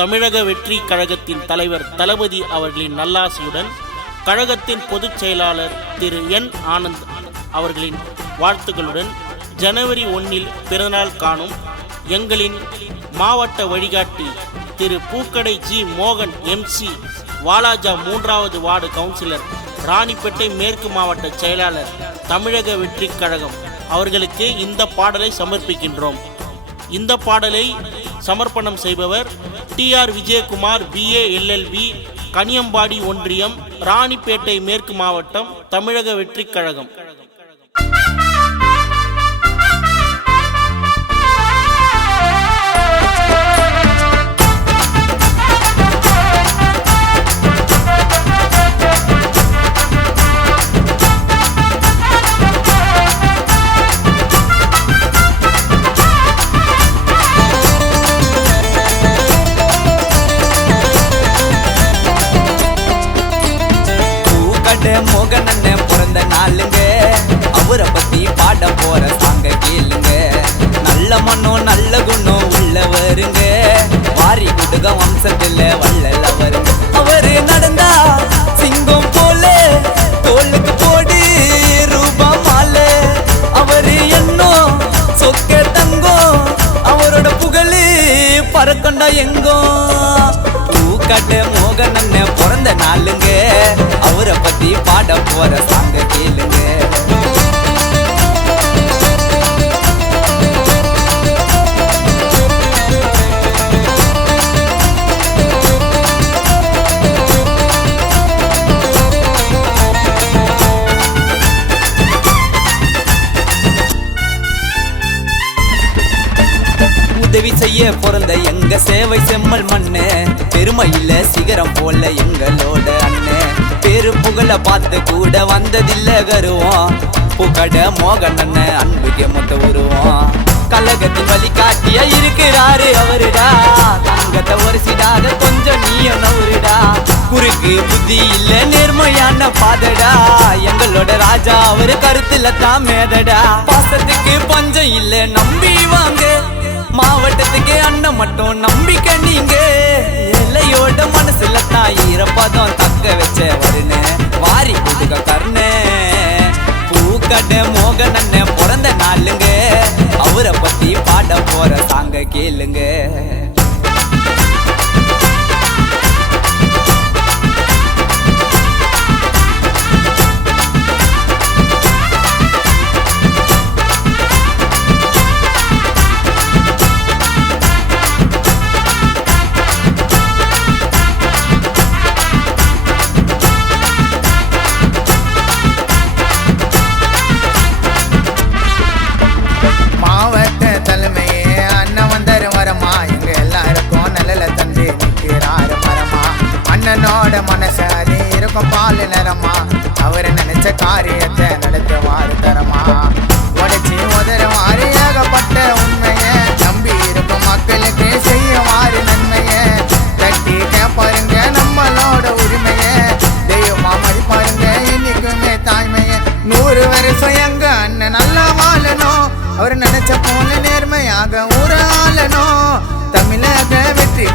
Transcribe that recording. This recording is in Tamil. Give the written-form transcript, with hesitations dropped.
தமிழக வெற்றி கழகத்தின் தலைவர் தளபதி அவர்களின் நல்லாசியுடன் கழகத்தின் பொதுச் செயலாளர் திரு என் ஆனந்த் அவர்களின் வாழ்த்துக்களுடன் ஜனவரி 1 பிறந்தநாள் காணும் எங்களின் மாவட்ட வழிகாட்டி திரு பூக்கடை ஜி மோகன் எம்சி வாலாஜா 3வது வார்டு கவுன்சிலர் ராணிப்பேட்டை மேற்கு மாவட்ட செயலாளர் தமிழக வெற்றி கழகம் அவர்களுக்கு இந்த பாடலை சமர்ப்பிக்கின்றோம். இந்த பாடலை சமர்ப்பணம் செய்பவர் TR Vijayakumar BA LLB Kaniyambadi ஒன்றியம் ராணிப்பேட்டை மேற்கு மாவட்டம் தமிழக வெற்றி கழகம். மோகன் அண்ணன் பிறந்த நாளுங்க, அவரை பத்தி பாட போற சாங்க கேளுங்க. நல்ல மண்ணும் நல்ல குணம் உள்ளவருங்க, வாரி குடுக வம்சத்துல வள்ளல் அவருங்க. அவரு நடந்தா சிங்கம் போல தோளுக்கு போடு ரூபா மாலை. அவரு என்னும் சொக்க தங்கம், அவரோட புகழு பறக்கண்டா எங்கும். பூக்காட்ட மோகன் அண்ணன் பிறந்த நாளுங்க, அவரை பத்தி பாட போற சாங்க கேளுங்க. உதவி செய்ய பிறந்த எங்க சேவை செம்மல் மண்ணு, பெருமையில சிகரம் போல எங்களோட அண்ணன். பேரு புகழ பார்த்து கூட வந்ததில்ல கருவோம், பூக்கடை மோகன் அண்ணன் அன்புக்கு மொத்த உருவோம். கழகத்தின் வழி காட்டியா இருக்கிறாரு அவருடா, தங்கத்தை ஒரிசிடாத கொஞ்சம் நீய நவுருடா. குறுக்கு புத்தி இல்ல நேர்மையான பாதடா, எங்களோட ராஜா அவரு கருத்துல தான் மேதடா. பாசத்துக்கு பஞ்சம் இல்ல நம்பி வாங்க, மாவட்டத்துக்கு அண்ணன் மட்டும் நம்பிக்கை நீங்க. எல்லையோட மனசுல தான் ஈரப்பதம் தக்க வச்ச வருண வாரி கொடுக்க கருண. பூக்கடை மோகன் அண்ணன் பிறந்த நாளுங்க, அவரை பத்தி பாட போற சாங்க கேளுங்க. மனசாரி இருக்கும் பால் நிறமா, அவரை நினைச்ச காரியத்தை நடத்துவாரு தரமா. உடைச்சி உதறுவாரு ஏகப்பட்ட உண்மைய, நம்பி இருக்கும் மக்களுக்கு செய்யவாரு நன்மைய. தட்டி கேப்பாருங்க நம்மளோட உரிமைய, தெய்வமா மதிப்பாருங்க என்னைக்குமே தாய்மைய. 100 வருஷம் எங்க அண்ணன் நல்லா வாழணும், அவர் நினைச்ச போல நேர்மையாக ஊர ஆளணும். தமிழக வெற்றி